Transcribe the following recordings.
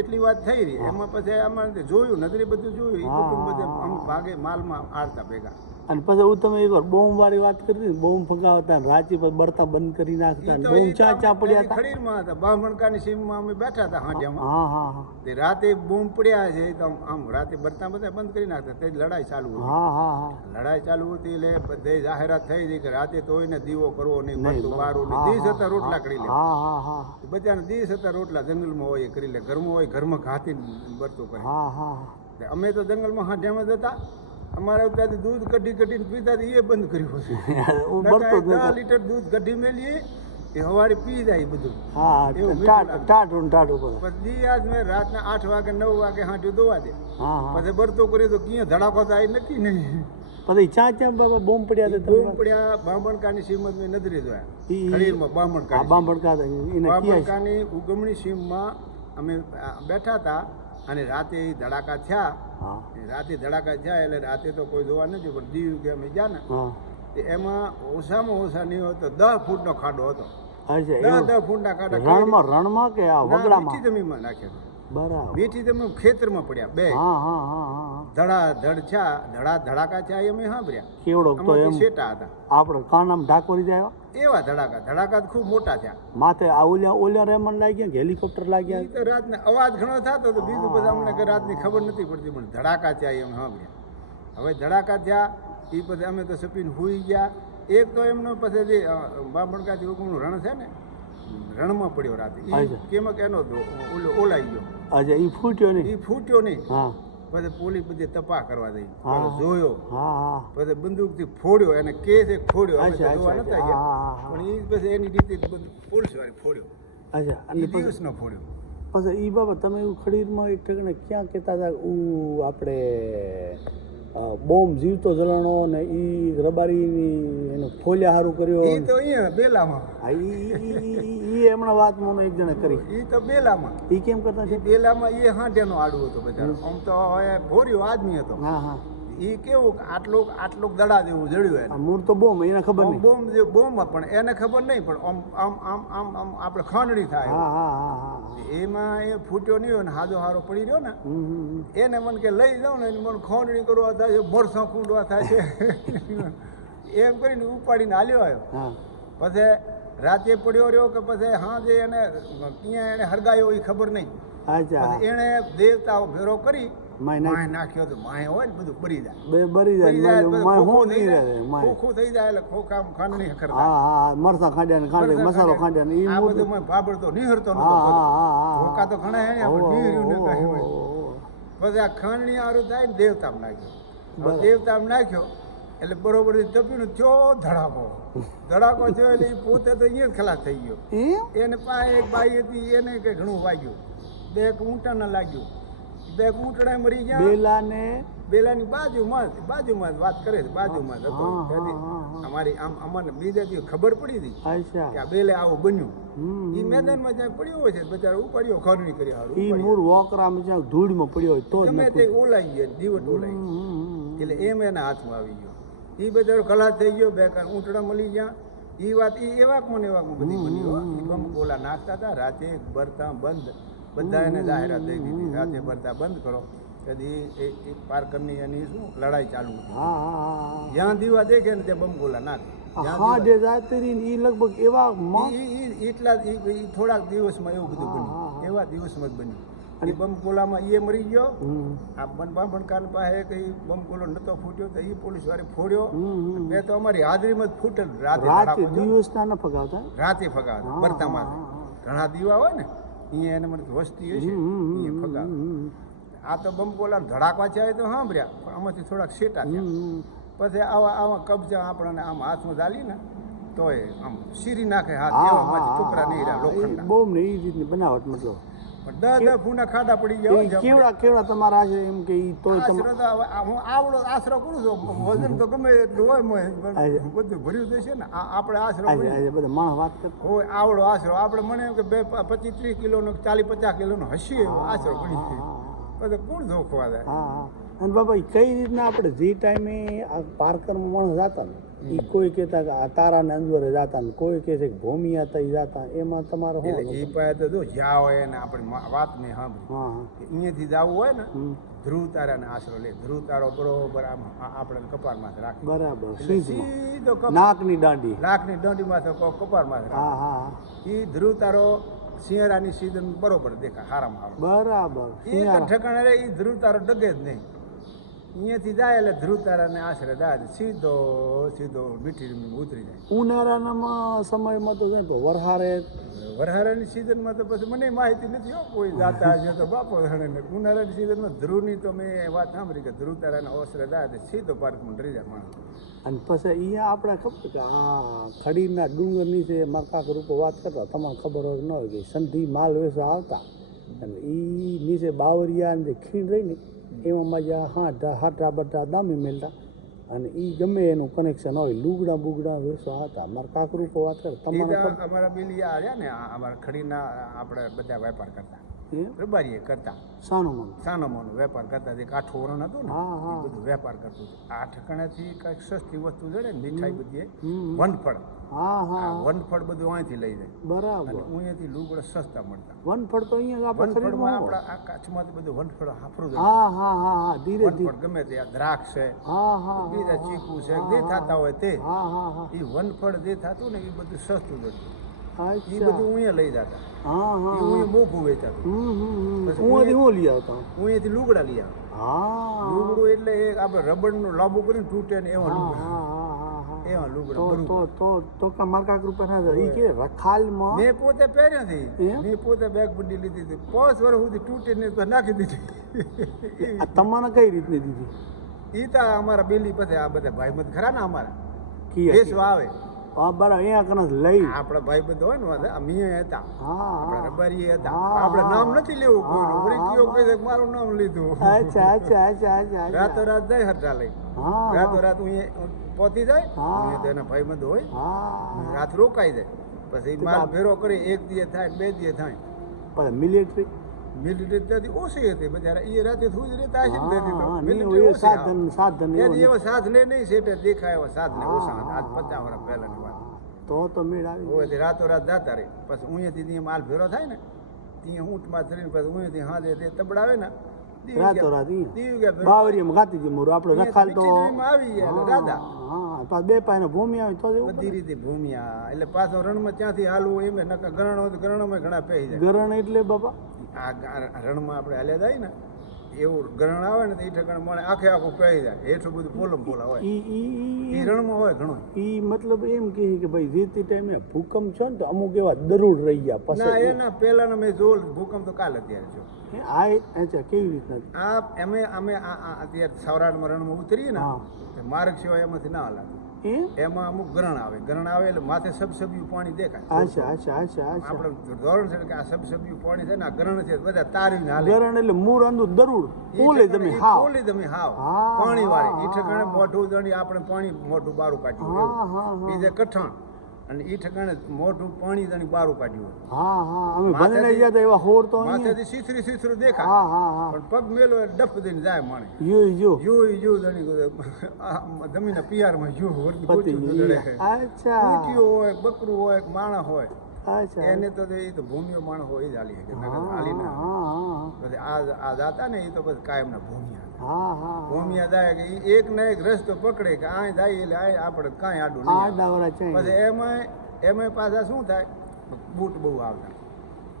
એટલી વાત થઈ રહી. એમાં પછી આમાં જોયું નજરે બધું જોયું. એ કુટુંબ બધે આમ ભાગે માલમાં આડતા ભેગા. અને પછી હું તમે એકવાર બોમ્બ વાળી વાત કરી હતી, બોમ્બ ફગાવતા રાંચી પર બળતા બંધ કરી નાખતા, બોમ્બ ચા પડ્યા હતા ખડીરમાં હતા. બામણકાની સીમમાં અમે બેઠા હતા હાંડિયામાં. હા હા હા તે રાતે બોમ્બ પડ્યા છે તો આમ રાતે બળતા બધા બંધ કરી નાખતા. તે લડાઈ ચાલુ હતી. હા હા હા લડાઈ ચાલુ હતી એટલે બધે જાહેરાત થઈ હતી કે રાતે તોયને દીવો કરવો નહીં, બધું બારું નહીં. દીસ હતા રોટલા કરી લે. હા હા હા બધાને દીસ હતા રોટલા જંગલમાં હોય એ કરી લે. ઘરમાં હોય ઘરમાં ઘાતી બરતો કરે. હા હા અમે તો જંગલમાં હાંડિયામાં જ હતા. અમારે ત્યાંથી દૂધ કઢી પીતા એ બંધ કર્યું છે. 10 લીટર દૂધ કઢી મેલીએ એ સવારે પી જાય બધું. હા ટાટું પછી આજ મેં રાતના 8 વાગે 9 વાગે હાંડ્યું દોવા દે. હા પછી બરતો કર્યો તો ક્યાં ધડાકો થાય નક્કી નહીં. પછી ચા બાબા બોમ્બ પડ્યા હતા. બોમ્બ પડ્યા બામણકાની સીમમાં મેં નજરે જોયા. ખડીરમાં બામણકાની ઉગમણી સીમમાં અમે બેઠા હતા. અને રાતે ધડાકા થયા. રાતે ધડાકા થયા એટલે રાતે તો કોઈ જોવા નથી, પણ દીવ કે અમે ગયા ને એમાં ઓછામાં ઓછા નહીં હોય તો 10 ફૂટનો ખાડો હતો. 10 ફૂટના ખાડા રણમાં કે મીઠી જમીનમાં નાખ્યા. બરાબર મીઠી જમીન ખેતરમાં પડ્યા બે. ધડાકા થયા એ અમે સાંભળ્યા. કેવડો તો એમ શેટા હતા આપણે કાનામ ઢાકોરી જાય એવા ધડાકા ખૂબ મોટા થયા. માથે ઓલિયા રેમન લાગ્યા કે હેલિકોપ્ટર લાગ્યા. તો રાતને અવાજ ઘણો થતો તો બીજું બધા અમને કે રાતની ખબર નથી પડતી, પણ ધડાકા થયા એ અમે સાંભળ્યા. હવે ધડાકા થયા એ પછી અમે તો સપીને હુઈ ગયા. એક તો એમનો પછી જે બામણકાથી હુકમનું રણ છે ને, રણમાં પડ્યો રાતે. કેમાં કે એનો ઓલાઈ ગયો. અચ્છા એ ફૂટ્યો નહીં. એ ફૂટ્યો નહીં. હા પછી પોલીસ બધી તપાસ કરવા દઈ. જોયો. હા પછી બંદૂકથી ફોડ્યો. એને કેસ ફોડ્યો. જોવા નતા ગયા, પણ એ પછી એની રીતે પોલીસ વાળી ફોડ્યો. અચ્છા અને દિવસનો ફોડ્યો. પછી એ બાબા તમે એવું ખડીરમાં એક ઠેકાણે ક્યાં કહેતા હતા આપણે બોમ્બ જીવતો જલાણો ને ઈ રબારીની એનો ફોલ્યા હારું કર્યો. એ તો અહીંયા બેલામાં. હા ઈ હમણાં વાત મને એક જણે કરી. એ તો બેલામાં. એ કેમ કરતા છે? બેલામાં એ હાંઢેનો આડું હતો બજાર. આમ તો હવે ભોર્યો આદમી હતો. હા હા એ કેવું આટલું દડા જેવું જડ્યું એને. મૂળ તો બોમ્બ એને ખબર નહીં. બોમ્બ પણ એને ખબર નહીં, પણ આમ આમ આમ આમ આપણે ખાંડણી થાય. હા હા હા એમાં એ ફૂટ્યો નહીં હોય ને હાજો હારો પડી રહ્યો ને, એને મને કે લઈ જાઉં ને મને ખાંડણી કરવા થાય છે, બરસા કૂંડવા થાય છે. એમ કરીને ઉપાડીને હાલ્યો આવ્યો. પછી રાતે પડ્યો રહ્યો કે પછી હાજે એને ક્યાં એને હરગાયો એ ખબર નહીં. એને દેવતાઓ ભેરો કરી માય નાખ્યો તો માય હોય ને બધું બરી જાય. ખોખું થઈ જાય એટલે ખોખા ખાંડણી કરતા. મરસા ખાંડ્યા મસાલો ખાંડ્યા આ બધું મેં ભાભડતો નિહરતો નતો. ખોખા તો ઘણા હે પછી આ ખાંડણી હારું થાય ને દેવતામાં નાખ્યો. દેવતામાં નાખ્યો એટલે બરોબર તપ્યું થયો ધડાકો થયો. એટલે એ પોતે તો અહીંયા જ ખલાસ થઈ ગયો. એને પાસે એક બાઈ હતી, એને કઈ ઘણું વાગ્યું. 2 ઊંટાને લાગ્યું. 2 ઊંટડા મરી ગયા. બેલાની બાજુમાં વાત કરે છે. બાજુમાં હતો. અમારી આમ અમને બીજાથી ખબર પડી હતી કે આ બેલે આવું બન્યું. એ મેદાનમાં જ્યાં પડ્યો હોય છે બચારો ઉપાડ્યો ખરણી કરી હારું. મૂળ વોકરામાં જ્યાં ધૂળમાં પડ્યો હોય તો ગમે તે ઓલાઈ ગયો, દીવટ ઓલાઈ. એટલે એમ એના હાથમાં આવી ગયો. એ બચારો ખલાસ થઈ ગયો. 2 ઊંટડા મળી ગયા. એ વાત એવાકમાં બધી બની. બોલા નાખતા હતા રાતે બરતા બંધ. બધા એને જાહેરાત દઈ દીધી રાતે બરતા બંધ કરો. કદી એ પાર્કરની એની શું લડાઈ ચાલુ હતી. જ્યાં દીવા દેખે ને ત્યાં બંગોલા નાખે. લગભગ એવા એટલા થોડાક દિવસમાં એવું બધું બન્યું. એવા દિવસમાં જ બન્યું. એ બંગોલામાં એ મરી ગયો. આ બામણકાર પાસે કઈ બંગોલો નતો ફૂટ્યો તો એ પોલીસ વાળે ફોડ્યો. મેં તો અમારી હાજરીમાં જ ફૂટેલ. રાતે દિવસના ન ફગાવતા, રાતે ફગાવતા બરતામાં. ઘણા દીવા હોય ને અહીંયા એને મને વસ્તી હશે એ ફગાવે. આ તો બંગોલા ધડાકા છે તો સાંભળ્યા, પણ આમાંથી થોડાક શેટા થયા. પછી આવા કબજા આપણને આમ હાથમાં ચાલી ને તો એ આમ સીરી નાખે હાથ. એવામાંથી ટુકડા નહીં રહ્યા લોખંડના. બહુ ને એ રીતની બનાવટ મતલબ. 10 ફૂના ખાડા પડી ગયા. કેવડા તમારા છે એમ કે હું આવડો આશરો કરું છું. વજન તો ગમે એટલું હોય, બધું ભર્યું જશે ને. આપણે આશરો બધા માણસ વાત કરતા હોય આવડો આશરો. આપણે મને એમ કે 25-30 કિલોનો 40-50 કિલોનો હશે આશરો પડી પછી કોણ જોખવા જાય. અને બાબા કઈ રીતના આપણે જે ટાઈમે આ પાર્કરમાં માણસ જતા ને એ કોઈ કહેતા કે આ તારાને અંજવારે જાતા ને કોઈ કહે છે કે ભૂમિયા તઈ જાતા એમાં તમારે શું એટલે એ પાસે તો જો જ્યાં હોય ને આપણી વાત મેં સાંભળી હા હા કે અહીંયાથી જવું હોય ને ધ્રુવ તારાને આશરો લે ધ્રુવ તારો બરોબર આમ આપણે કપારમાં જ રાખે બરાબર એટલે સીધમાં સીધો નાકની દાંડી લાખની દંડીમાં તો કપારમાં જ હા રાખે હા એ ધ્રુવ તારો શિયાળાની સીઝન બરોબર દેખાય હારામાં હારો બરાબર એક ઠેકાણે રે એ ધ્રુવ તારો ડગે જ નહીં અહીંયાથી જાય એટલે ધ્રુવ તારાને આશરે જાય સીધો સીધો મીઠી જમીન ઉતરી જાય ઉનાળાના સમયમાં તો જાય વરહારે વરહારાની સિઝનમાં તો પછી મને માહિતી નથી હો કોઈ જાતા હશે તો બાપો જાણે ઉનાળાની સિઝનમાં ધ્રુવની તો મેં વાત સાંભળી કે ધ્રુવ તારાના આશરે જાય તો સીધો પાર્કમાં ડરી જાય માણસ અને પછી અહીંયા આપણે ખબર કે આ ખડીના ડુંગર નીચે મારા રૂપો વાત કરતા તમને ખબર હોય ન હોય કે સંધિ માલ વેસા આવતા અને એ નીચે બાવરિયા ને જે ખીણ રહી ને એમાં મજા હાટા બટા દામી મેળતા અને એ ગમે એનું કનેક્શન હોય લુગડા બુગડા વેસો હતા મારા કાકરૂપો વાત કરે તમારે અમારા બિલી આવ્યા ને અમારા ખડીના આપણે બધા વેપાર કરતા રબારીએ કરતા સાનો મોનો વેપાર કરતા જે કાઠું વરણ હતું ને એ બધું વેપાર કરતું હતું આ ઠેકાણેથી કંઈક સસ્તી વસ્તુ જડે ને મીઠાઈ બધી વનફળ વનફળ બધું અહીંથી લઈ જાય બરાબર અને અહીંયાથી લુગડા સસ્તા મળતા વનફળ તો અહીંયા વનફળમાં આપણા આ કચ્છમાંથી બધું વનફળ હાફરું ધીરે વનફળ ગમે તે દ્રાક્ષ છે બીજા ચીકુ છે જે થતા હોય તે એ વનફળ જે થતું ને એ બધું સસ્તું જડતું એ બધું અહીંયા લઈ જતા અહીંયા મોઘું વેચાતું અહીંયાથી લુગડા લઈ આવે લુગડું એટલે એક આપણે રબરનું લાંબુ કરીને તૂટે ને એવા લુગડા મેં પોતે પહેર્યા હતી મેં પોતે બેગ બંડી લીધી હતી 5 વર્ષ સુધી તૂટે ને નાખી દીધી તમારે કઈ રીતની દીધી ઈ તો અમારા બેલી પછી આ બધા ભાઈબંધ ખરા ને અમારા વેચવા આવે બરાબર અહીંયા કને લઈ આપણા ભાઈબંધ હોય ને મીએ હતા આપણા રબારી હતા આપણે નામ નથી લેવું કોઈનું વળી કયો કહે મારું નામ લીધું રાતો રાત જાય હરતા લઈ રાતો રાત પહોંચી જાય તેના ભાઈબંધ હોય રાત રોકાઈ જાય પછી માલ ભેરો કરી 1 દિવસ થાય 2 દિવસ થાય મિલિટરી ત્યાંથી ઓછી હતી બજારા એ રાતે થોડી રહેતા હશે સાધન એવો સાથ લે નહીં સેટે દેખાય એવા સાથ ને ઓછા હતા આજ 50 વર્ષ પહેલાની વાત તો મેળ આવી હોય રાતો રાત જતા રહે પછી અહીંયાથી ત્યાં માલ ભેરો થાય ને ત્યાં ઊંટમાં ચડીને પછી અહીંયાથી હાથે તે તબડાવે ને રાતો રાત બાવરીમાં ગાતી ગયું મોરું આપણે રખાલ તો આવી ગયા રાધા પાછ બે પાયનો ભૂમિ આવે તો બધી રીતે ભૂમિયા એટલે પાછો રણમાં ત્યાંથી હાલવું એમ નકા ગરણ હોય તો ગરણમાં ઘણા પહેરી જાય ગરણ એટલે બાબા આ રણમાં આપણે હાલ્યા જાય ને એવું ગરણ આવે ને તો એ ઠેકાણે મળે આખે આખું પહેરી જાય એટલું બધું પોલમ પોલા હોય એ રણમાં હોય ઘણું ઈ મતલબ એમ કહે કે ભાઈ જે તે ટાઈમે ભૂકંપ છે ને તો અમુક એવા દરોડ રહી ગયા પછી ના એના પહેલાનો મેં જોયેલ ભૂકંપ તો કાલ અત્યારે જો અચ્છા કેવી રીતના અમે અત્યારે સૌરાષ્ટ્રમાં રણમાં ઉતરીએ ને માર્ગ સિવાય એમાંથી ના હલાતું એમાં અમુક ગરણ આવે એટલે માથે સબસબિયું પાણી દેખાય આપણે ધોરણ છે કે આ સબસબિયું પાણી છે ને આ ગરણ છે બધા તારીને હાલે ગરણ એટલે મૂળ અંદુ દરુડ પોલે તમે હાવ પાણી વાળી ઈ ઠેકાણે મોઢું દણી આપણે પાણી મોઢું બારું કાઢ્યું બીજે કઠણ અને ઈ ઠેકાણે મોઢું પાણી દણી બારું કાઢ્યું અમે ભણેલા ગયા હતા એવા હોર તો માથેથી સીસરું દેખાય પણ પગ મેલો ડફ દઈને જાય માણે યુ દણી જમીનના પિયારમાં યુ અચ્છા હોય બકરું હોય માણસ હોય એને તો એ તો ભૂમિયો માણસ હોય એ જ હાલી શકે હાલી ના પછી આ જાતા ને એ તો પછી કાયમના ભૂમિયા જાય કે એક ને એક રસ્તો પકડે કે આ જાય એટલે આપણે કાંઈ આડું નહીં પછી એમાં પાછા શું થાય બૂટ બહુ આવતા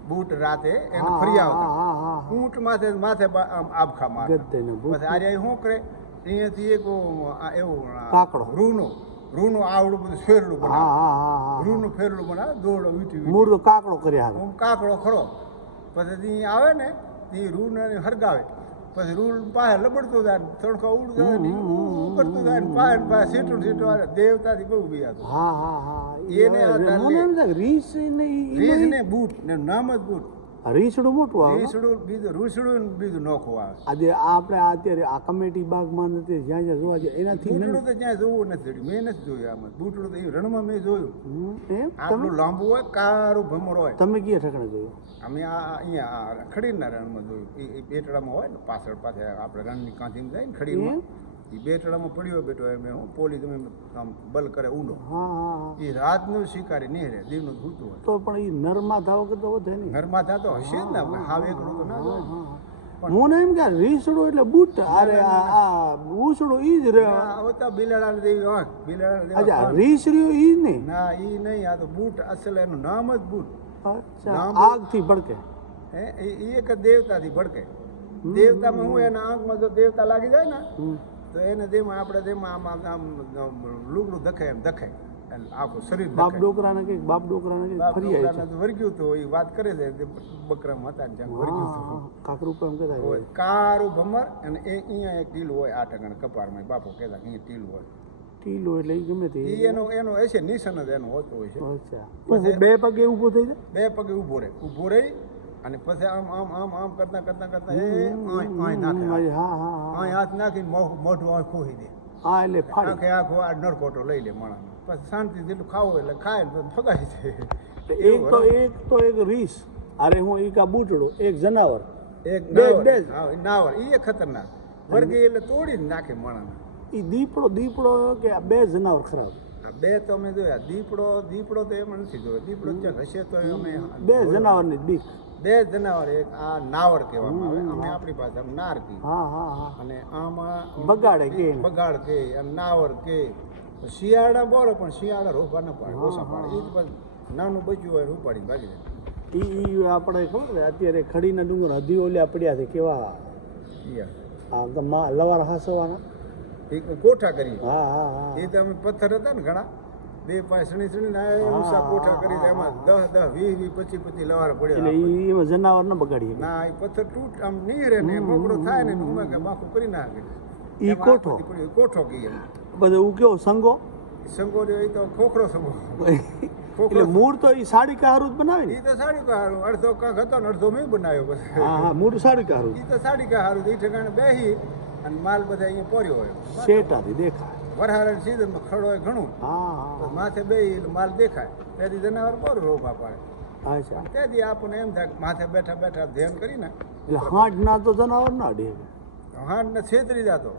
બૂટ રાતે એને ફરી આવતા ઊંટ માથે આબખા મારે પછી આર્યા શું કરે અહીંયાથી એક એવું રૂનું આવડું બધું ફેરલું બનાવે રૂનું ફેરલું બનાવે દોડો વીટી કાકડો કર્યા કાકડો ખરો પછી આવે ને એ રૂ ને હરગાવે પછી રૂલ પાસે લબડતું જાય તડકો ઉડતું જાય કરતું જાય સીટું દેવતાથી બહુ બીયા રીસ ને બૂટ ને નામ જ બૂટ રીસડું મોટું આવે રૂસડું બીજું નોખું આવે આજે આપણે અત્યારે આ કમેટી બાગમાં નથી જ્યાં જ્યાં જોવા જાય એનાથી બૂટડું તો જ્યાં જોવું નથી મેં નથી જોયું આમાં બૂટડું તો એ રણમાં મેં જોયું આટલું લાંબુ હોય કારું ભમર હોય તમે કયા ઠેકાણે જોયું અમે અહીંયા ખડીરના રણમાં જોયું એ પેટડામાં હોય ને પાછળ આપણે રણની કાંધીમાં જાય ને ખડીમાં એ બેટડામાં પડ્યો બેઠો એમ હું પોલી તમે આમ બલ કરે ઊંડો હા હા એ રાતનું શિકારી નહીં રહે દીવનું સૂતું હોય તો પણ એ નરમાં થાવ કે તો વધે નહીં ઘરમાં થતો હશે જ ને આપણે હાવ એકલું તો ના હોય મને એમ કે રીસડો એટલે બૂટ અરે આ ઉસડો ઈ જ રે આવતા બિલાડા દેવી હોય બિલાડા અચ્છા રીસડ્યો ઈ ને ના ઈ નહીં આ તો બૂટ અસલ એનું નામ જ બૂટ અચ્છા આગથી ભડકે હે એ એક જ દેવતાથી ભડકે દેવતામાં હું એના આંખમાં જો દેવતા લાગી જાય ને તો એને દેમાં આપણે દેમાં આમ આમ લુગડું દખાય એમ દખાય આખું શરીર બાપ ડોકરાને કઈક બાપ ડોકરાને કઈક ફરી આવી છે વર્ગ્યું તો એ વાત કરે છે બકરામ હતા ને જ્યાં વર્ગ્યું હતું કાકરું એમ કહેતા હોય કારું ભમર અને એ અહીંયા એક ટીલું હોય 8 ટકા કપારમાં બાપો કહેતા અહીંયા ટીલું હોય ટીલો એટલે ઈ ગમે તે ઈ એનો હશે નિશાન જ એનું હોતું હોય છે અચ્છા પછી બે પગે ઊભો થઈ જાય બે પગે ઊભો રહી અને પછી આમ કરતા એ આય નાખે હા હા આય હાથ નાખીને મોઢું આય ખોઈ દે હા એટલે ફાડી આખો આ નરકોટો લઈ લે માણસ પછી શાંતિ જેટલું ખાવું એટલે ખાય ને પછી ફગાઈ જાય એક તો એક રીસ અરે હું એક આ બૂટડો એક જનાવર એક નાવર એ ખતરનાક વર્ગે એટલે તોડીને નાખે માણસ ઈ દીપડો કે આ બે જનાવર ખરાબ બે તો અમે જોયા દીપડો તો એમ નથી જોયો દીપડો ક્યાં હશે તો અમે બે જનાવરની બીક બે જનાવર એક આ નાવર કહેવામાં આવે અમે આપણી પાસે નાર કી હા અને આમાં બગાડ કે અને નાવર કે શિયાળા બોલે પણ શિયાળા રોપા ના પાડે ઓછા પાડે એ જ પછી નાનું બચ્યું હોય ઉપાડીને ભાગી જાય ઈ આપણે ખબર ને અત્યારે ખડીના ડુંગર હદીઓ ઓલ્યા પડ્યા છે કેવા આ લવાર હાસવાના એક કોઠા કરી હા એ તો અમે પથ્થર હતા ને ઘણા બે પાંચ સણી ને ઊંચા કોઠા કરી એમાં 10 20 25 લવાર પડ્યા એટલે એમાં જનાવર ન બગાડીએ ના એ પથ્થર તૂટ આમ નીરે ને મોકળો થાય ને ઉમે કે બાકુ કરી નાખે ઈ કોઠો કહીએ બધું હું કેવો સંગો એ તો ખોખરો સંગો એટલે મૂળ તો ઈ સાડી કારું જ બનાવે ને એ તો સાડી કારું અડધો કાંક હતો ને અડધો મેં બનાવ્યો પછી હા મૂળ સાડી કારું એ તો સાડી કારું એ ઠેકાણે બેસી અને માલ બધા અહીંયા પોર્યો હોય શેટાથી દેખાય વરહારણ સીઝનમાં ખડો હોય ઘણું હા માથે બે માલ દેખાય તેથી જનાવર બહુ રોપા પાડે અચ્છા તેથી આપણને એમ થાય માથે બેઠા ધ્યાન કરીને એટલે હાંડ ના તો જનાવર ના ડે હાંડ ને છેતરી જતો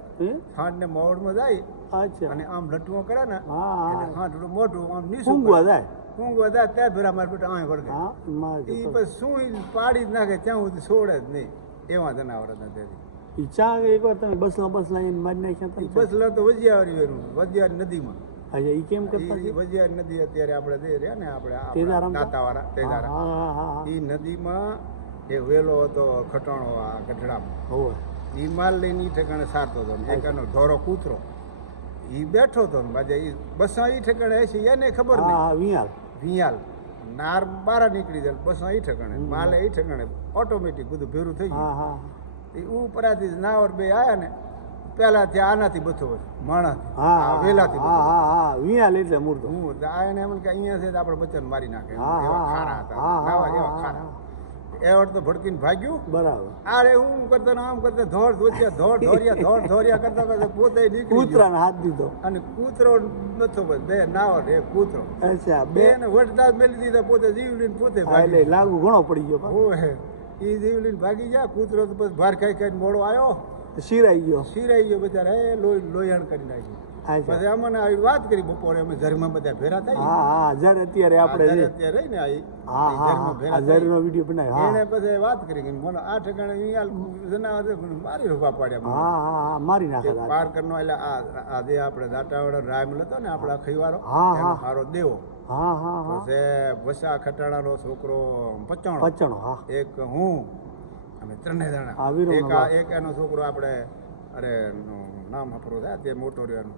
હાંડ ને મોડમાં જાય અચ્છા અને આમ લટવો કરે ને હા એટલે હાંડનું મોઢું આમ નીચું ઊંઘવા જાય ત્યાં ભેરા માર બેટા અહીં વળગે એ પછી શું પાડી જ નાખે ત્યાં સુધી છોડે જ નહીં એવા જનાવર હતા તેથી ઈ ચા એકવાર તમે બસલા એને મારી નાખ્યા હતા બસલા તો વજિયારી નદીમાં અચ્છા ઈ કેમ કરતા વજિયારી નદી અત્યારે આપણે જે રહ્યા ને આપણે દાતાવાળા તેદારા એ નદીમાં એ વેલો હતો ખટાણો આ ગઢડામાં હોય એ માલ લઈને ઈ ઠેકાણે સારતો હતો એક એનો ઢોરો કૂતરો એ બેઠો હતો ને બાજુ એ બસમાં ઈ ઠેકાણે હશે એને ખબર નહીં વિયાલ નાર બહાર નીકળી જાય બસમાં ઈ ઠેકાણે માલે ઈ ઠેકાણે ઓટોમેટિક બધું ભેરું થઈ ગયું એ ઉપરાથી નાવર બે આયા ને પેલા ત્યાં આનાથી બચો માણસ વેલાથી વિયાલ એટલે મૂર્તો હું આને એમ કે અહીંયા છે આપણે બચ્ચાને મારી નાખે એવા ખારા હતા નાવા એવા ખારા એવડ તો ભડકીને ભાગ્યું બરાબર અરે હું કરતા આમ કરતા ધોરિયા કરતા પોતે નીકળી કૂતરાને હાથ દીધો અને કૂતરો નતો બસ બે નાવર એક કૂતરો અચ્છા બે ને વટદાસ મેલી દીધા પોતે જીવલીને પોતે એટલે લાગુ ઘણો પડી ગયો ઓહે એ જીવલીને ભાગી ગયા કૂતરો તો બસ ભાર ખાઈ મોડો આવ્યો શિરાઈ ગયો બચારા એ લોહીણ કરી નાખ્યું પછી અમને આવી વાત કરી બપોરે અમે ઘરમાં બધા ભેરા થઈ જ્યારે અત્યારે આપણે અત્યારે રહીને ઝરનો વિડીયો બનાવ્યો એને પછી વાત કરી કે મને આ ઠેકાણે જનાવર મારી રૂપા પાડ્યા મારી નાખ્યા પાર કરનો એટલે આ જે આપણે દાંટાવાળો રાયમલ હતો ને આપણા ખઈવારો મારો દેવો પછી વસા ખટાણાનો છોકરો પચાણો એક હું અમે 3 જણા એક એનો છોકરો આપણે અરે નામ હપરો થાય તે મોટો રહ્યો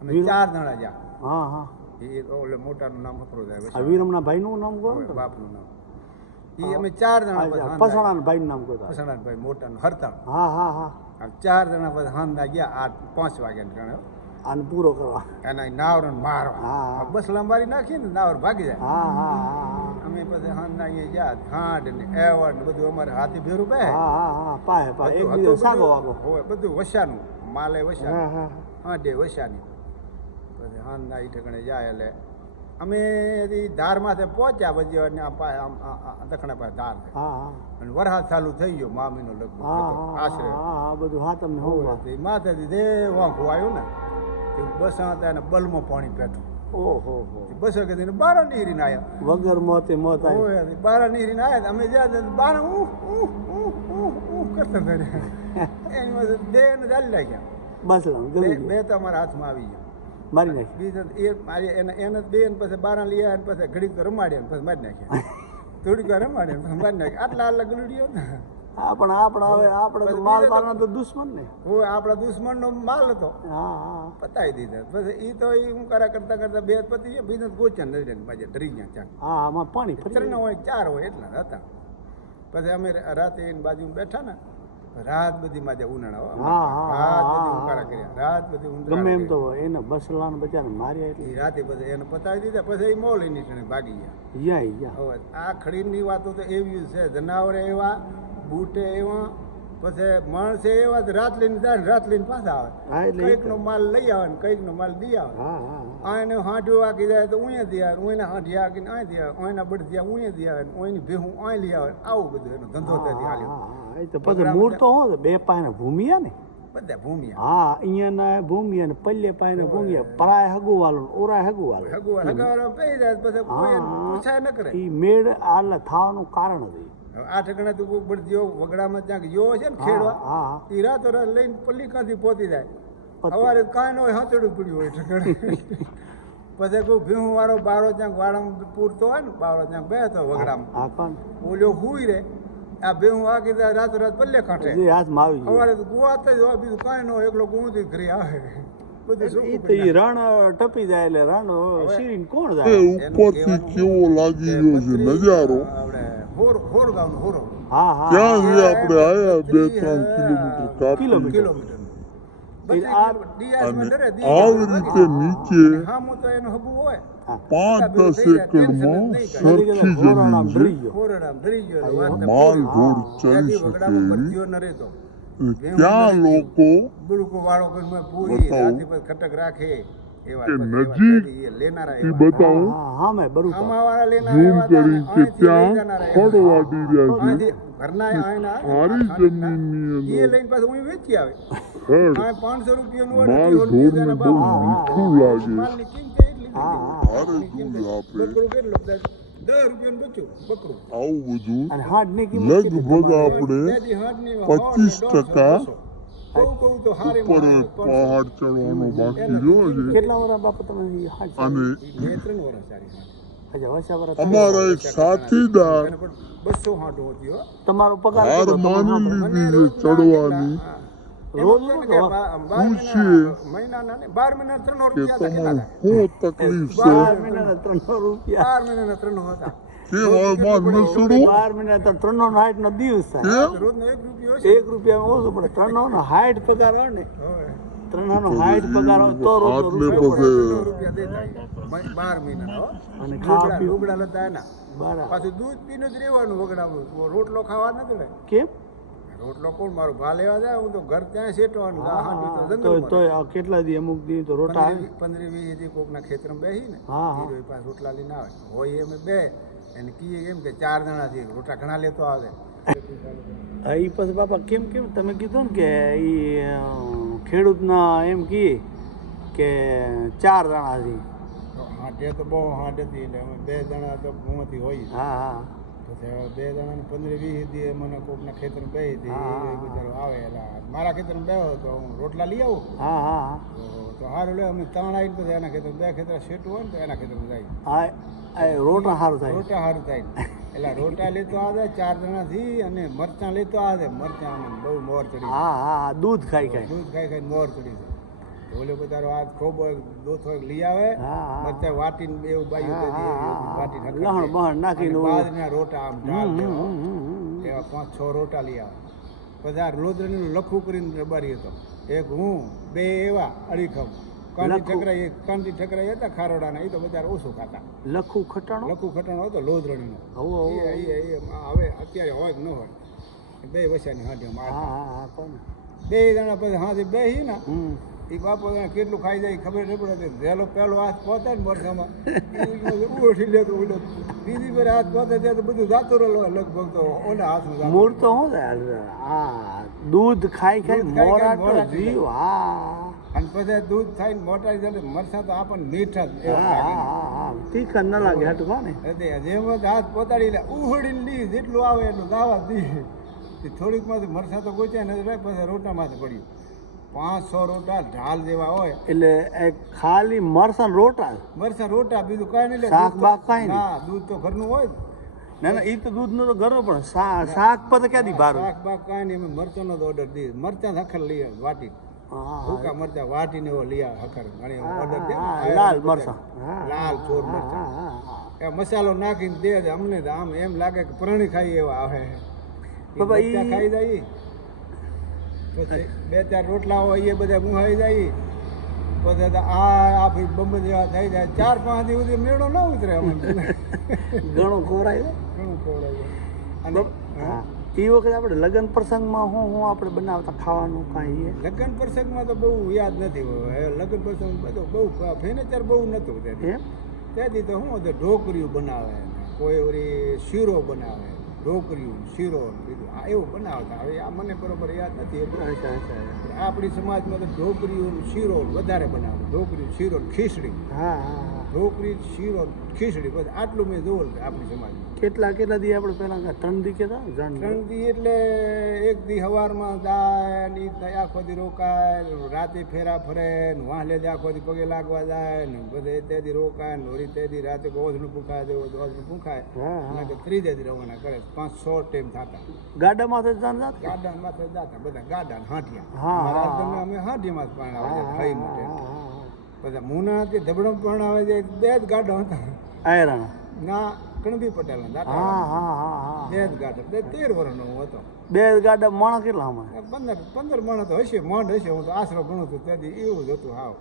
અમે 4 જણા ગયા એ ઓલે મોટાનું નામ હપરો થાય વીરમના ભાઈનું નામ કોણ બાપનું નામ એ અમે 4 જણા પસણાના ભાઈનું નામ કોણ પસણાના ભાઈ મોટાનું હરતા 4 જણા પછી હાંડા ગયા 5 વાગ્યા ગણે આને પૂરો કરવા એના નાવર મારવા બસ લંબારી નાખી ને નાવર ભાગી જાય અમે પછી હાંડા અહીંયા ગયા હાંડ ને એવડ ને બધું અમારે હાથી ભેરું બે બધું વસાનું માલે વસા હાંડે વસાની પછી હાંડા ઈ ઠેકાણે જાય એટલે અમે ધારમાંથી પહોંચ્યા પછી અને દક્ષિણા પાસે ધાર છે. હા હા અને વરસાદ ચાલુ થઈ ગયો મામીનો લગભગ હા હતો, આશરે હા બધું હા તમને હોવા માથેથી દે વાંખું આવ્યું ને તે બસા હતા અને બલમાં પાણી પેઠું. ઓહો હો બસો કે બાર નીકળીને આવ્યા. વગર મોતે મોત આવી ઓય બાર નીકળીને આવ્યા અમે જ્યાં બાર કરતા હતા. એની પાસે બે ને ચાલી લાગ્યા. બસ બે તો અમારા હાથમાં આવી ગયા. મારી નાખી બીજા એ મારી એને બે ને પછી બારા લઈ આવ્યા ને પછી ઘડીક તો રમાડ્યા ને પછી મારી નાખ્યા. થોડીક વાર રમાડ્યા પછી મારી નાખ્યા. આટલા ગલુડીઓ ને હા પણ આપણે હવે આપણે તો માલ મારના તો દુશ્મન ને હું આપણા દુશ્મનનો માલ હતો. હા હા પતાવી દીધા. પછી એ તો એ હું કરતા કરતા બે પતી ગયા. બીજા ગોચા નથી પાછા ડરી ગયા ચાક. હા આમાં પાણી ફરી 3 હોય 4 હોય એટલા હતા. પછી અમે રાતે એની બાજુમાં બેઠા ને રાત બધી માજે ઉનાળા હા, હા, રાત બધી હા, ઉકાળા કર્યા. રાત બધી ઉંદરા ગમે એમ તો કર્યા. એને બસલાને બચાને માર્યા એટલે ઈ રાતે પછી એને પતાવી દીધા. પછી એ મોલ એની ક્ષણે ભાગી ગયા. યા હવે આ ખડીની વાતો તો એવી છે. જનાવર એવા, બૂટે એવા, પછી માણસે એવા જ રાત લઈને જાય ને રાત લઈને પાછા આવે. હા એટલે કંઈક નો માલ લઈ આવે ને કંઈક નો માલ દી આવે. હા હા આને હાંઠું વાગી જાય તો ઉયાથી આવે, ઉયના હાંઠી હાકીને અહીંથી આવે, ઉયના બળદિયા ઉયાથી આવે ને ઉયની ભેહું અહીં લઈ આવે. આવું બધું એનો ધંધો ત્યાંથી હાલ્યો. હા એ તો પછી મૂળ તો શું છે બે પાયને ભૂમિયા ને બધા ભૂમિયા હા અહીંયાના ભૂમિયા ને પલ્લે પાયને ભૂમિયા પરાય હગુવાલો ઓરાય હગુવાલો હગાવાળા પઈ જાય પછી કોઈ એને પૂછાય ન કરે. એ મેળ આલા થવાનું કારણ હતું આ ઠેકાણે તું કોઈ બળદિયો વગડામાં ત્યાં યો છે ને ખેડવા હા એ રાતો રાત લઈને પલ્લીકાથી પહોંચી જાય. સવારે કાંઈ ન હોય હાથડું પડ્યું હોય ઠેકાણે. પછી કોઈ ભીહું વાળો બારો ત્યાં વાળામાં પૂરતો હોય ને બારો ત્યાં બેસતો વગડામાં હા કોણ ઓલ્યો હુઈ રે આ ભીહું વાગી જાય રાતો રાત પલ્લે કાંઠે. જે હાથમાં આવી ગયું સવારે તો ગુવાત જ હોય બીજું કાંઈ ન હોય એકલો ગુંથી ઘરે આવે. બધું એ ચોખ્ખું તો કરી એ રણ ટપી જાય એટલે રણ શીરીને કોણ જાય ઉપરથી કેવો લાગી રહ્યો છે નજારો. આપણે હોર ગામનો હોરો હા હા ત્યાંથી આપણે આયા 2-3 કિલોમીટર કાપી કિલોમીટર અને આવી રીતે નીચે હામું તો એનું હગું હોય 5-10 એકડમાં સરખી ઘોરાણામાં જમીન ડરી છે. ગયો હોરડામાં ડરી ગયો એટલે વાત તો માલ પૂરી. ઢોર ચરી ત્યાંથી શકે વગડામાં એવી. ભરતીઓ ન રહેતો. ત્યાં લોકો બુડકો વાળો કરીને પૂરી બતાવું. રાતે પછી ખટક રાખે એવા કે પછી એવા નજીક ત્યાંથી એ લેનારા એ એવા. બતાવું હા હા મેં બરું આમાવાળા લેનારા ઝૂમ એવા હતા કરી ને કે અહીંથી લઈ ત્યાં જનારા એવા. ખડવાડી રહ્યા છે. અહીંથી ઘરના આયના સારી જમીનની એ અંદર લઈને પાછું હું વેચી આવે. ખડ આ 500 રૂપિયાનું હોય માલ ને 200 ઢોરને રૂપિયાના બહુ ભાવ. મીઠું લાગે. માલની કિંમત એટલી હા, બધી. ભારે દૂધ આપે. બકરું કેટલું? 10 રૂપિયાનું બચ્ચું બકરું. આવું બધું અને હાડની કિંમત કેટલી લગભગ તમારે? આપણે બેથી હાથની 25% કહું તો હારી ઉપર માં પહાડ ચડવાનો બાકી રહ્યો છે. કેટલા વર્ષ બાપા તમે હાડ અને બે 3 વર્ષ સારી હાથ. હજા વર્ષા વર્ષ અમારા એક સાથીદાર એને પણ 200 હાંડો હતી હો. તમારો પગાર હાર કેટલો? તમારો માની સાંભળો. લીધી છે ચડવાની. રોજ રોજ કે રોજ? 12 મહિનાના ને 12 મહિના 300 કે રૂપિયા હતા. તમારું શું તકલીફ છે 12 મહિનાના 300 રૂપિયા 12 મહિનાના 300 હતા. કે વારમાં નસડું 12 મહિના તો 360 નો દિવસ થાય કેમ રોજનો 1 રૂપિયો હશે. 1 રૂપિયા ઓછું પડે 360 પગાર હોય ને હવે 360 પગાર હોય તો રોજનો આટલે રૂપિયો પડે. પછી 300 રૂપિયા દેતા. 12 મહિનાના હો. અને ખાવા પીવા લુગડા લેતા એના. બરાબર પાછું દૂધ પીને જ રહેવાનું વગડામાં. રોટલો ખાવા નથી ને. કેમ રોટલો કોણ મારું ભા લેવા જાય હું તો ઘર ત્યાં સેટવાનું તો તો કેટલા દી અમુક દી તો રોટા આવે 15-20 દી કોકના ખેતરમાં બેસી ને હા, હા. ઈ પાછા રોટલા લઈને આવે હોય એમ બે એને કીએ એમ કે 4 જણા છે રોટલા ઘણા લેતો આવે. હા એ પછી બાપા કેમ કેમ તમે કીધું ને કે એ ખેડૂતના એમ કહીએ કે 4 જણા છે તો હાંડે તો બહુ હાંડેથી એટલે અમે 2 જણા તો ઘઉંથી હોય. હા હા પછી 2 જણાને 15-20 દી મને કોકના ખેતરમાં બેસી હતી હા. એ બિચારો આવે એટલે મારા ખેતરમાં બેહો તો હું રોટલા લઈ આવું. હા હા તો સારું લે અમે 3 આવીને પછી એના ખેતર 2 ખેતર સેટું હોય ને તો એના ખેતરમાં જાય. હા આ રોટા સારું થાય રોટા સારું થાય ને. એટલે રોટા લેતો આવે 4 જણાથી અને મરચાં લેતો આવે. મરચાં આમાં બહુ મોર ચડી જાય. હા હા દૂધ ખાઈ ખાઈ દૂધ ખાઈ ખાઈને મોર ચડી જાય. તો ઓલો બધારો આ ખોબ દોથ હોય લઈ આવે. હા, હા. મરચાં વાટીને એવું બાયું હા, કરી હા, હા. વાટીને લહણ બહણ નાખીને અને બાજરીના રોટા આમ ઢાળ દેવા. હમ. એવા 5-6 રોટા લઈ આવે. પછી આ લોદરીનું લખું કરીને રબારી હતો. એક હું 2 એવા અડીખમ લખું. કાંટી ઠકરાઈ હતા ખારોડાના. એ તો બધા ઓછું ખાતા. લખું ખટાણો લખું ખટાણો હતો લોધરણીનો. આવો આવો હવે અત્યારે હોય કે ન હોય 2 વસાની હાંડીમાં હા હા હા કોણ 2 જણા પછી હાથે બેસી ને હમ એ બાપો એને કેટલું ખાઈ જાય ખબર નહીં પડે વહેલો પહેલો હાથ પહોંચે ને મરસામાં ઉઠી લે તો ઉડે બીજી પર હાથ પહોંચે ત્યાં તો બધું જાતું રહે લગભગ તો ઓલા હાથનું જાતું. મૂળ તો શું થાય હા દૂધ ખાઈ ખાઈ દૂધ ખાઈ ખાઈ મોરાટો મોરાટ જીવ હા અને પછી દૂધ થાય ને મોટા જાય મરસા તો આપણને મીઠા જ એવા હા લાગે. હા હા તીખા ન લાગે હાટું કોને એટલે જેમ જ હાથ પોતાડી લે ઉહડીને લી જેટલું આવે એટલું દાવા દી થોડીક માંથી મરસા તો ગોચ્યા ને પછી રોટામાંથી પડ્યું 500 રોટા ઢાલ જેવા હોય એટલે એક ખાલી મરસા ને રોટા મરસા રોટા બીજું કાંઈ નહીં લે. શાક દૂધ તો- બાક કાંઈ નહીં? ના દૂધ તો ઘરનું હોય જ. ના ના એ તો દૂધ નો તો ઘરો પણ શાક પર તો ક્યાંથી ભારું શાક બાક કાંઈ નહીં અમે મરચાંનો તો ઓર્ડર દઈએ મરચાં હખર લઈએ વાટી હા ભૂકા મરચાં વાટીને એવો લઈ આવે હખર અને ઓર્ડર દે ને. હા, લાલ મરચાં. લાલ ચોર મરચાં એ મસાલો નાખીને દે છે અમને તો આમ એમ લાગે કે પ્રાણી ખાઈ એવા આવે ઈ બાબા, ઈ- મરચાં ખાઈ જાય પછી 2-4 રોટલા હોય એ બધા મુહાઈ જાય પછી તો આ બંબ જેવા થઈ જાય 4-5 દિવસ સુધી મેળો ન ઉતરે અમને ઘણો ખોરાય ઘણું ખવડાવે અને હા એ વખતે આપણે લગ્ન પ્રસંગમાં હું આપણે બનાવતા ખાવાનું કાંઈ એ લગ્ન પ્રસંગમાં તો બહુ યાદ નથી હવે લગ્ન પ્રસંગ બધું બહુ ફર્નિચર બહુ નહોતું ત્યાંથી એમ ત્યાંથી તો શું હતું ઢોકરીયું બનાવે કોઈ ઓરી શીરો બનાવે ઢોકરીયું શીરો બીજું આ એવું બનાવતા હવે આ મને બરોબર યાદ નથી એટલું. અચ્છા અચ્છા આપણી સમાજમાં તો ઢોકરીયું શીરો વધારે બનાવે ઢોકરી શીરો ખીચડી હા હા હા ઢોકરી શીરો ખીચડી બસ આટલું મેં જોયેલું છે આપણી સમાજમાં. કેટલા દી આપણે પહેલા 3 દી કહેતા જાણ 3 દી એટલે એક દી સવારમાં જાય ને ઈ આખો દી રોકાય રાતે ફેરા ફરે ને વાહલે જ આખો દી પગે લાગવા જાય ને બધે તે દી રોકાય ને વળી તે દી રાતે ઓઝનું પૂખાય દેવો તો ઓઝનું પૂખાય હા હા અને ત્રીજે દી રવાના કરે 5-6 ટાઈમ થતા ગાડામાં તો જાણ જાત ગાડા માથે જતા બધા ગાડા ને હાંઠિયા હા, મારા હા, હસબન્ડને અમે હાંઠીમાં જ પરણાવ્યા છે ખાઈ માટે હા બધા મુનાથી ધબડમ પરણાવે છે 2 જ ગાડા હતા આયરાણા ના કણબી પટેલના હા દાદા હા હા હા 2 જ ગાડા 13 વર્ષનો હું હતો. 2 ગાડા માણસ કેટલા હમણાં 15 માણસ તો હશે મોઢ હશે હું તો આશરો ગણું છું ત્યાંથી એવું જ હતું હાવ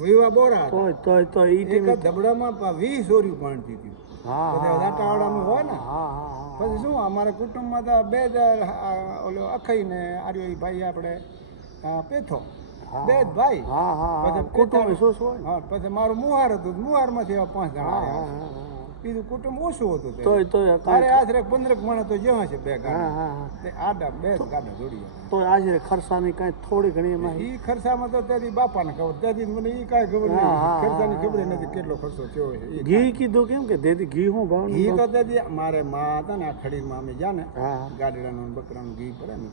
વિવા બોરા હતા. તો ઈ એક ટાઈમે જ ધબડામાં 20 સોરી પાણતી હતી હા બધા દાંટાવાળામાં હોય ને હા હા પછી શું અમારા કુટુંબમાં તો 2 ઓલો અખઈ ને આર્યો ઈ ભાઈ આપણે પેથો 2 જ ભાઈ હા હા પછી કુટુંબ શું શું હોય હા પછી મારું મુહાર હતું મુહારમાંથી એવા 5 જણા આવ્યા. બીજું કુટુંબ ઓછું હતું તે. તોય તારે આશરે 15 માણસ તો જેવા છે 2 હા ગાડા હા હા તે આડા 2 જ ગાડા જોડી તો આજે ખર્ચાની કાંઈ થોડી ઘણી એમાં ઈ ખર્ચામાં તો ત્યાંથી બાપાને ખબર ત્યાંથી મને ઈ કાંઈ ખબર નહીં હા, હા, ખર્ચાની ખબર નથી કેટલો ખર્ચો થયો છે ઈ ઘી કીધું કેમ કે દેદી ઘી હું ભાવ ઘી તો ત્યાંથી મારે માં હતા ને આ ખડીરમાં અમે ગયા ને હા ગાડડાનું ને બકરાનું ઘી પડે ને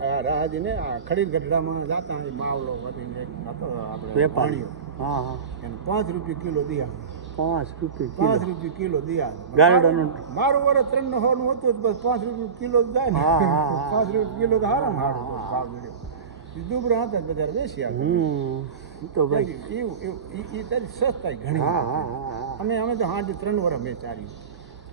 એ રાહજી ને આ ખડીર ગઢડામાં જાતા એ માવલો કરીને એક હતો આપણે વેપારી ભાણિયો. હા હા એને 5 રૂપિયા કિલો દિયા 5 રૂપિયા 5 રૂપિયા કિલો દિયા ગારડાનું? મારું વર્ષ 3 નો હોવાનું હતું તો બસ 5 રૂપિયા કિલો જ જાય ને હા, હા, હા. 5 રૂપિયા કિલો તો હારામ હારું ભાવ મળ્યો. ઈ દુબળા હતા જ બધા બેસી આવ્યા તો ભાઈ એવું એ તારી સસ્તાઈ ઘણી હા હા હા અમે તો 3 વર્ષ મેં ચાર્યું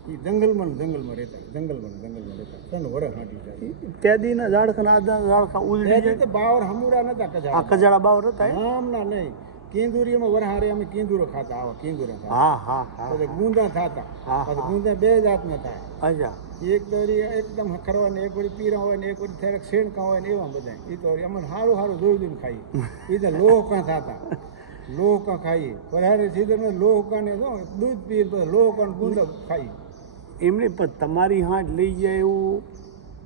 એ જંગલમાં રહેતા 3 વર્ષ હાંડી ચાર્યું તેદીના ઝાડખા આદા ઝાડખા ઉજળી એ જાય રીતે બાવર હમુરા નતા આ કજા કજાડા બાવર હતા એ? આમ ના નહીં કેન્દુરીમાં વરહારે અમે કેન્દુરો ખાતા આવા કેન્દુરા ખાતા હા હા હા પછી ગુંદા ખાતા હા, પછી હા. ગુંદા 2 જાતના થાય અચ્છા એક દોરી એકદમ ખરવા ને એક વળી પીરા હોય ને એક વળી થોડાક શેણકા હોય ને એવા બધા એ તો અમને સારું સારું જોઈને ખાઈએ એ તો લોહકા થતા લોહકા ખાઈએ વરહારે સીઝનમાં લોહકાને શું દૂધ પીએ પછી લોહકા ગુંદા ખાઈએ એમની પણ તમારી હાથ લઈ જાય એવું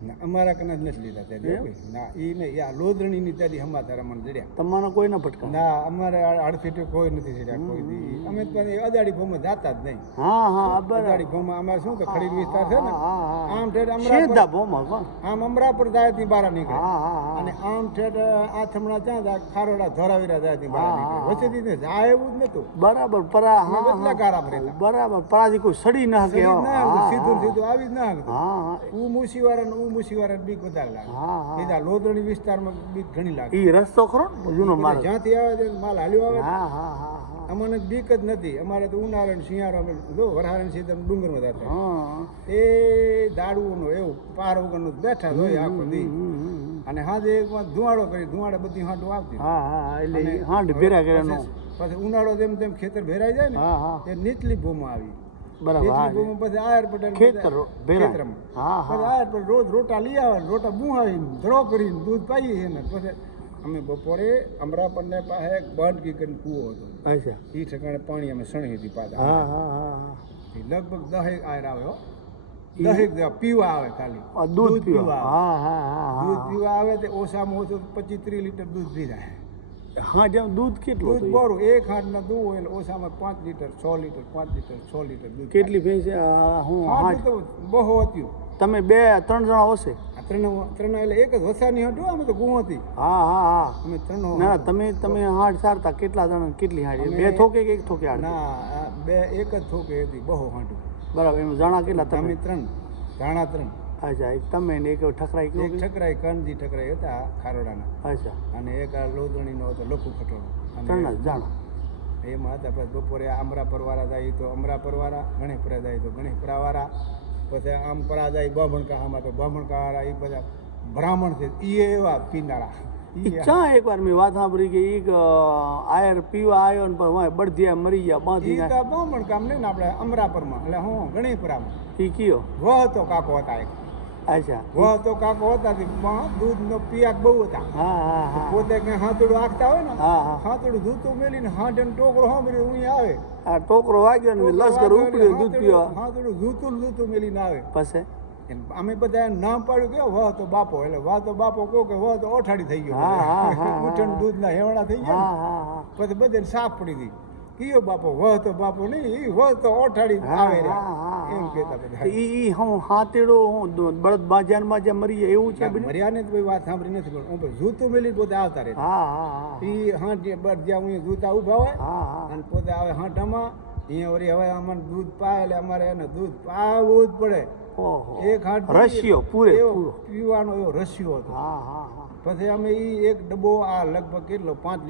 ના અમારા કને જ નથી લીધા ત્યાંથી ના એ નહીં આ લોધણીની ત્યાંથી હમાતા મને જડ્યા તમારા કોઈ ના ભટકા ના અમારે અડફીટે કોઈ નથી જડ્યા કોઈ દી અમે તો અદાડી ભૂમાં જાતા જ નહીં હા હા બરાબર અદાડી ભૂમાં અમારે શું કે ખડીર વિસ્તાર છે ને હા હા આમ ઠેઠ સીધા અમરાપુર ભોમાં કોણ આમ અમરાપુર જાય થી બહાર નીકળે હા હા હા અને આમ ઠેઠ આથમણા ત્યાં જાય ખારોડા ધોરાવીરા જાય થી બહાર હા, નીકળે હા. વચ્ચેથી ને જાય એવું જ નતું બરાબર પરા હા બદલા ગારામાં રહેતા બરાબર પરાથી કોઈ સડી ના શકે શરીર ના હા, હાલતું, સીધું હા. સીધું આવી જ ના હાલતું. હા હા ઊ મૂસીવાળાને બીક વધારે લાગે હા હા સીધા લોધણી વિસ્તારમાં બીક ઘણી લાગે ઈ રસ્તો ખરો ને જૂનો માલ જ્યાંથી આવે છે માલ હાલ્યો આવે હા હા હા હા અમને બીક જ નથી અમારે તો ઉનાળો ને શિયાળો અમે જો વરહારણ સીધા ડુંગરમાં જતા હા એ દાડુઓનો એવું પાર વગરનું બેઠા જ હોય આખો દી અને હાજે એકવાર ધુવાડો કરી ધુવાડે બધી હાંડો આવતી હા હા એટલે અને ઈ હાંડ ભેરા કર્યાનો પછી ઉનાળો જેમ તેમ ખેતર ભેરાઈ જાય ને હા હા એ નીચલી ભૂમાં આવી બરાબર હા નીચલી ભૂમાં પછી આયર પટેલ ખેતર ભેરાય. ખેતરમાં હા પછી હા આયર પટેલ રોજ રોટા લઈ આવે રોટા બુહાવીને ધડો કરીને દૂધ પાઈએ એને પછી અમે બપોરે અમરાપરને પાસે એક બંધ કરીને કૂવો હતો અચ્છા એ ઠેકાણે પાણી અમે સણી હતી પાછા હા હા હા એ લગભગ 10 આયર આવે હો 10 પીવા આવે ખાલી હા દૂધ પીવા આવે. હા હા હા દૂધ પીવા આવે તે ઓછામાં ઓછું 25-30 લીટર દૂધ પી જાય હા જેમ દૂધ કેટલું દૂધ હતું બોરું એક હાંડના દૂધ હોય એટલે ઓછામાં 5 લીટર 6 લીટર 5 લીટર 6 લીટર દૂધ કેટલી ભેંસ હું હાંડ તો બહુ હતું તમે 2-3 જણા હશે આ ત્રણ એટલે એક જ વસાની હતું અમે તો ગું હતી હા હા હા અમે ત્રણ ના તમે હાડ સારતા કેટલા જણા કેટલી હાડી અમે- 2 થોકે કે 1 થોકે હાડ ના આ બે એક જ થોકે હતી બહુ હાંડું બરાબર એમ જણા કેટલા તમે તમે 3 ધાણા 3 અચ્છા એક તમે ને એક ઠકરાઈ એક કેવું ઠકરાઈ કણજી ઠકરાઈ હતા ખારોડાના અચ્છા અને એક આ લોધણીનો હતો લખુ ખટોળો ત્રણ જ જાણા એમાં હતા પછી બપોરે અમરાપરવાળા જાય તો અમરાપરવાળા ગણેશપુરા જાય તો ગણેશપુરાવાળા પછી આમપરા જાય બામણકામાં તો બામણકાવાળા એ બધા બ્રાહ્મણ છે એ એવા પીનારા ચા એકવાર મેં વાત સાંભળી કે એક આયર પીવા આવ્યો ને પણ વાંહે બળદિયા મરી ગયા બાંધી એ નાખ તો બામણકામ નહીં ને આપણે અમરાપરમાં એટલે હું ગણેશપુરામાં ઈ કયો વહ તો કાકો હતા એક અચ્છા વહ તો કાકો હતા તે દૂધનો પિયાક બહુ હતા હા હા હા પોતે કઈ હાથોડું આખતા હોય ને હા હા હાથોડું ધૂતું મેલીને હાંડન ટોકરો સાંભળી ઊંઘી આવે આ ટોકરો વાગ્યો ને લશ્કર ઉપડ્યો દૂધ પીવા હાથોડું ધૂતું મેલીને આવે પછી અમે બધા એનું નામ પાડ્યું કે વાહ તો બાપો એટલે વાહ તો બાપો કહો કે વાહ તો ઓઠાડી થઈ ગયો હા, હા, હા, ઉઠણ દૂધના હેવણા થઈ હા ગયા હા હા પછી બધાને સાફ પડી ગઈ કયો બાપો વાહ તો બાપો નહીં એ વાહ તો ઓઠાડી આવે રહ્યા એમ કહેતા બધા ઈ હું હાથેડો હું બળદ બાજારમાં જે મરી જાય એવું છે બન્યું? મર્યાને તો કોઈ વાત સાંભળી નથી પણ હું જૂતું મેલી પોતે આવતા રહે હા હા હા એ હાંટ બસ જ્યાં હું જૂતા ઊભા હોય હા હા અને પોતે આવે હાંટામાં અહીંયા વળી હવે અમને દૂધ પાય એટલે અમારે એને દૂધ પાવું જ પડે ઓહો એક હાંટ રશિયો પૂરે એવો પૂરો પીવાનો એવો રશિયો હતો હા હા હા પછી અમે એક ડબ્બો આ લગભગ કેટલો 5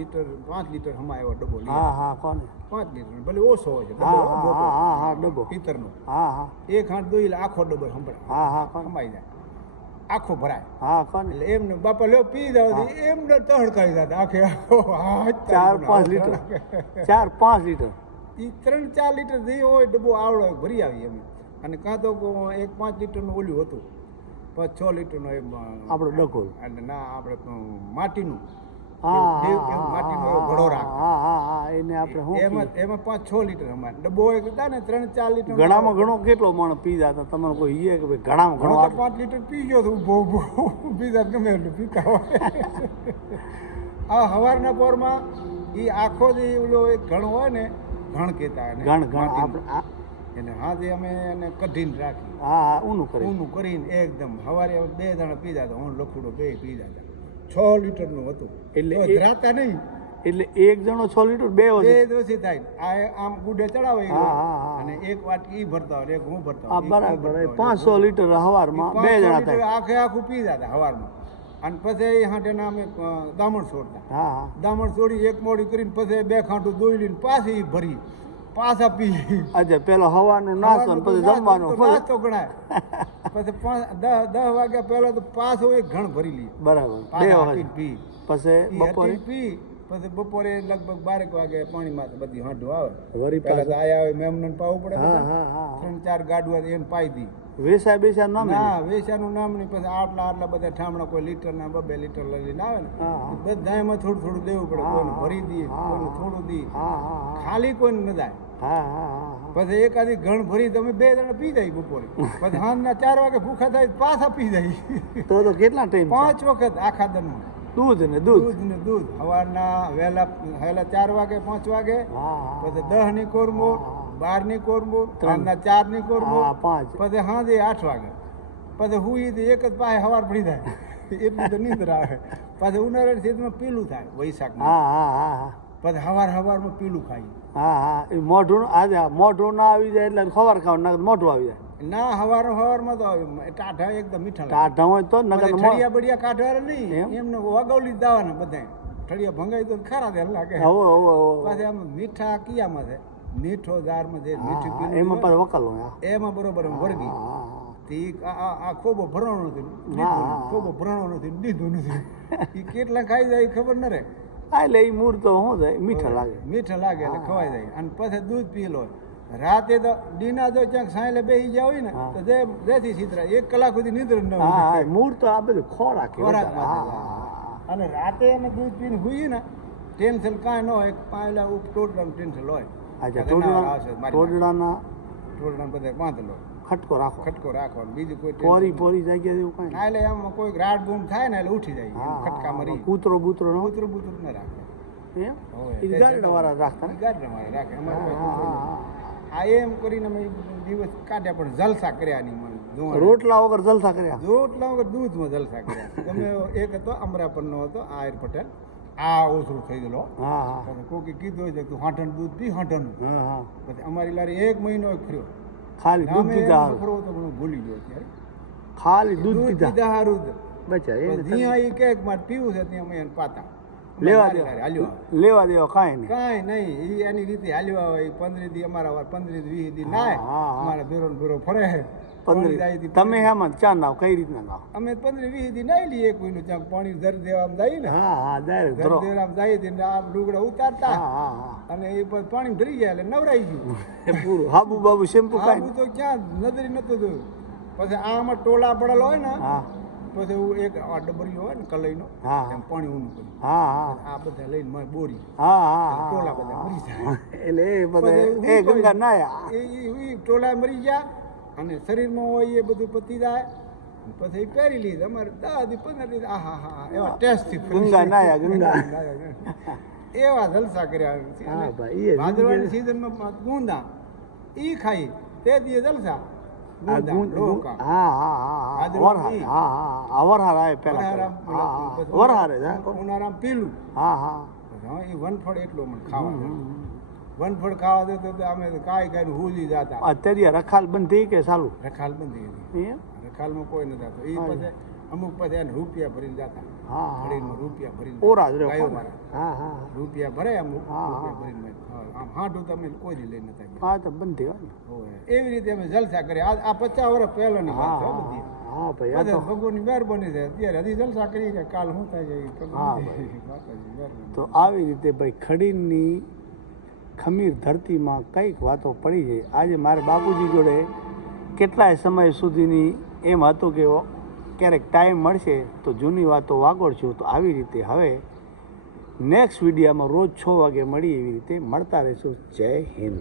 લીટર હમા એવો ડબ્બો લઈએ હા હા કોને 5 લીટર ભલે ઓછો હોય છે હા ડબ્બો હા મોટો હા હા ડબ્બો પિત્તરનો હા હા એક હાંટ દોઈ એટલે આખો ડબ્બો સંભળાય હા હા કોને હમાઈ જાય આખો ભરાય હા કોને એટલે એમને બાપા લ્યો પી જાવ એમને તહડકાઈ જતા આખે હાથ 4-5 લીટર 4-5 લીટર એ 3-4 લીટર જે હોય ડબ્બો આવડો ભરી આવી એમ અને કાં તો એક 5 લીટરનું ઓલું હતું પછી 6 લીટરનો એમ આપણો ડકોલ એટલે ના આપણે માટીનું હા એવું માટીનો એવો ઘડો રાખ હા હા હા એને આપણે શું એમાં 5-6 લીટર અમારે ડબ્બો એક હતા ને 3-4 લીટર ઘણામાં ઘણો કેટલો માણસ પી જતા તમારે કોઈ ઈએ કે ભાઈ ઘણામાં ઘણો ઘણો તો 5 લીટર પી ગયો તો ઊભો ઊભો પીધા ગમે એટલું પીતા હોય આ હવારના પોરમાં એ આખો જે ઓલો એક ઘણ હોય ને ઘણ કહેતા એને ઘણ માટીનું. આપણે એને હાથે અમે એને કઢીને રાખી હા હા ઊનું કરી ઊનું કરીને એકદમ સવારે 2 જણા પીધા હતા હું લખુડો 2 પીધા હતા 6 લીટરનું હતું એટલે તો એ- ધરાતા નહીં એટલે એક જણો 6 લીટર બે બે વજે દોષી થાય આ આમ ગુડે ચડાવે એ હા, હા, હા. અને એક વાટકી ઈ ભરતા હોય ને એક હું ભરતા હા હોય, ઈ બરાબર ભરતા હોય, 500 લીટર હવારમાં બે 500 જણા લીટર થાય આખે આખું પી જતા સવારમાં અને પછી એ હાંટેના અમે દામણ છોડતા હા હા દામણ છોડી એક મોડી કરીને પછી 2 ખાંટું દોઈ લઈને પાછી ઈ ભરી પાછા પી અચ્છા પેલો હવાનો નાસ્તો ને પછી જમવાનો નાસ્તો ગણાય પછી 10 વાગ્યા પહેલા તો પાછો એક ઘણ ભરી લઈએ બરાબર બે પાછા વખત હટીને પી પછી ઈ બપોરે હટીને પી પછી બપોરે લગભગ 12 વાગે પાણીમાં તો બધી હાંડો આવે વરી પહેલા તો પાછા આયા હોય મેમને પાવું પડે હા બધા. હા હા 3-4 ગાડવા એને પાઈ દી વેસા બેસા નામ ના વેચાનું નામ નહીં પછી આટલા બધા ઠામણા કોઈ લીટર ના 2 લીટર લઈને આવે ને હા, હા. બધામાં થોડું થોડું દેવું પડે હા, કોઈને હા. ભરી દઈએ હા, કોઈને હા. થોડું દઈએ હા હા હા ખાલી કોઈને ન જાય હા હા હા પછી એકાદી ઘણ ભરી તમે 2 જણા પી જાય બપોરે પછી સાંજના 4 વાગે ભૂખા થાય તો પાછા પી જાય તો કેટલા ટાઈમ 5 વખત આખા દનમાં દૂધ ને દૂધ દૂધ ને દૂધ સવારના વહેલા 4 વાગે 5 વાગે હા હા પછી 10 ની કોરમોર હા. 12 ની કોરમોર ત્રણ. સાંજના 4 ની કોરમોર હા 5 પછી સાંજે 8 વાગે પછી હુઈ તો એક જ પાસે સવાર પડી જાય એટલી તો નીંદર આવે પાછું ઉનાળાની સીઝનમાં પીલું થાય વૈશાખમાં હા હા હા હા પછી સવારમાં પીલું ખાઈ હા હા એ મોઢું આજે મોઢું ના આવી જાય એટલે ખબર ખાવ નકર મોઢું આવી જાય ના સવારમાં તો ટાઢા એકદમ મીઠા લાગે ટાઢા હોય તો નકર પછી મો- ઠળિયા બળિયા કાઢવા નહીં એમ? એમને વગાવલી જ દાવાના બધા ઠળિયા ભંગાઈ તો ખરા દે લાગે હવે હવે પાછા આમ મીઠા કિયામાં છે મીઠો દારમાં જે મીઠું હા, પીલું એમાં હોય, પાછું વકાલ હોય એમાં બરોબર આમ વળગી હા, હા, તે આ ખોબો ભરણો નથી હા, લીધો હા. નથી. ખોબો ભરણો નથી દીધું નથી એ કેટલા ખાઈ જાય એ ખબર ન રહે હા એટલે એ મૂળ તો શું થાય મીઠા લાગે મીઠા લાગે એટલે ખવાઈ જાય અને પછી દૂધ પી લો રાતે તો ડીના તો ક્યાંક સાંજે બેસી ગયા હોય ને હા. તો જેથી છીતરા 1 કલાક સુધી નિદ્ર ન હા હા હોય મૂળ તો આ બધું ખોરાક ખોરાક માટે. અને રાતે અમે દૂધ પીને હુઈએ ને ટેન્શન કાંઈ ન હોય પાયલા ટોટલાનું ટેન્શન હોય અચ્છા ટોટલાના ટોડડાના બધા બાંધેલો ખટકો રાખો ખટકો રાખવાનો બીજું કોઈ પોરી પોરી જગ્યા જેવું કાંઈ ના એટલે આમાં કોઈ રાડ બૂમ થાય ને એટલે ઉઠી જાય હા ખટકા મરી કૂતરો બૂતરો નો કૂતરું બૂતરું ન રાખે એમ હોય. એ ગાડી વાળા રાખતા ને ગાઢ રમાડે રાખે અમારે કોઈ હા, કૂતરું હા, નથી. આ એમ કરીને અમે દિવસ કાઢ્યા પણ જલસા કર્યા નહીં મને જોવા રોટલા વગર જલસા કર્યા રોટલા વગર દૂધમાં જલસા કર્યા ગમે એવો એક હતો અમરાપરનો હતો આયર પટેલ આ ઓછું થઈ ગયેલો હા હા પછી કોકે કીધું હોય છે તું હાંઠણ દૂધ પી હાંઠણનું હા હા પછી અમારી લારી 1 મહિનો ફર્યો ખાલી દૂધ નામે પીધા એમ ફરવો તો પણ ભૂલી ગયો ત્યારે ખાલી દૂધ દૂધ પીધા પીધા હારું જ. બચા એને પછી જ્યાં ઈ કેક માં પીવું છે ત્યાં અમે એને પાતા લેવા મારી દેવા લારી હાલ્યો લેવા દેવા કાંઈ નહીં કાંઈ નહીં ઈ એની રીતે હાલ્યો આવે ઈ 15 દી અમારા વાર 15 દી 20 દી નાય હા, હા. અમારા ભેરો ને ભેરો ફરે પાણી જાય દી તમે એમાં ચા નાવ કઈ રીતના નાવ અમે 15 20 દી નાઈ લઈએ કોઈનું ત્યાં પાણી ધરી દેવામાં જાય ને હા હા ડાયરેક્ટ ધરો ધરી દેવામાં જાય તે આ ડુગડા ઉતારતા હા હા હા અને એ પછી પાણી ધરી ગયા એટલે નવરાઈ ગયું એ પૂરું હાબુ બાબુ શેમ્પુ આ કાંઈ તો ક્યાં નજરી નતું જોયું પછી આમાં ટોલા પડેલો હોય ને હા પછી એવું એક આ ડબરીઓ હોય ને કલઈનો હા. એમ પાણી ઊનું કર્યું હા હા આ બધા લઈને મારે બોરી હા હા ટોલા બધા મરી જાય એટલે એ બધા પછી એ હું ગંગા નાયા એ ટોલા મરી ગયા અને શરીરમાં હોય એ બધું પતી જાય પછી પહેરી લીધું અમારે 10 દી 15 દી આહા હા એવા ટેસ્ટથી ગંગા નાયા ગંગા એવા જલસા કર્યા હા ભાઈ એ ભાદરવાની સિઝનમાં ગુંદા ઈ ખાઈ તે દીએ જલસા આ ગુંદા ગુંદ લોકા હા હા હા ભાદરવા વરહાર ઈ. હા હા વરહાર આવે પેલા ઉનાળામ હા હા પછી વરહાર જ હા ઉનાળામાં પીલું હા હા હા એ વનફળ એટલો મને ખાવા દે વનફળ ખાવા દે તો અમે તો કાંઈ કાંઈ હુજી જાતા અત્યારે રખાલ બંધ થઈ કે ચાલુ રખાલ બંધી હતી એમ? રખાલમાં કોઈ નથી થતો એ હા. પછી અમુક પછી એને રૂપિયા ભરીને જાતા હા હા શરીરમાં રૂપિયા ભરીને ઓરા જ રહ્યો ગાયો કોણ? વાળા. હા હા રૂપિયા ભરે અમુક હા, હા. રૂપિયા ભરીને આમ હાંડું તમે કોઈ દી લઈ નતા ગયા હા તો બંધ થઈ ગયો ને. હોય. એવી રીતે અમે જલસા કર્યા આ 50 વર્ષ પહેલાની હા વાત છે હા બધી હા ભાઈ આ તો ભગવાનની મહેરબાની છે અત્યારે હજી જલસા કરી કે કાલ શું થાય છે એ ખબર હા, નથી. ભાઈ. માતાજી મહેરબાની. તો આવી રીતે ભાઈ ખડીની ખમીર ધરતીમાં કંઈક વાતો પડી છે આજે મારે બાપુજી જોડે કેટલાય સમય સુધીની એમ હતું કે ક્યારેક ટાઈમ મળશે તો જૂની વાતો વાગોળશું તો આવી રીતે હવે નેક્સ્ટ વિડીયોમાં રોજ 6 વાગે મળી એવી રીતે મળતા રહીશું જય હિન્દ.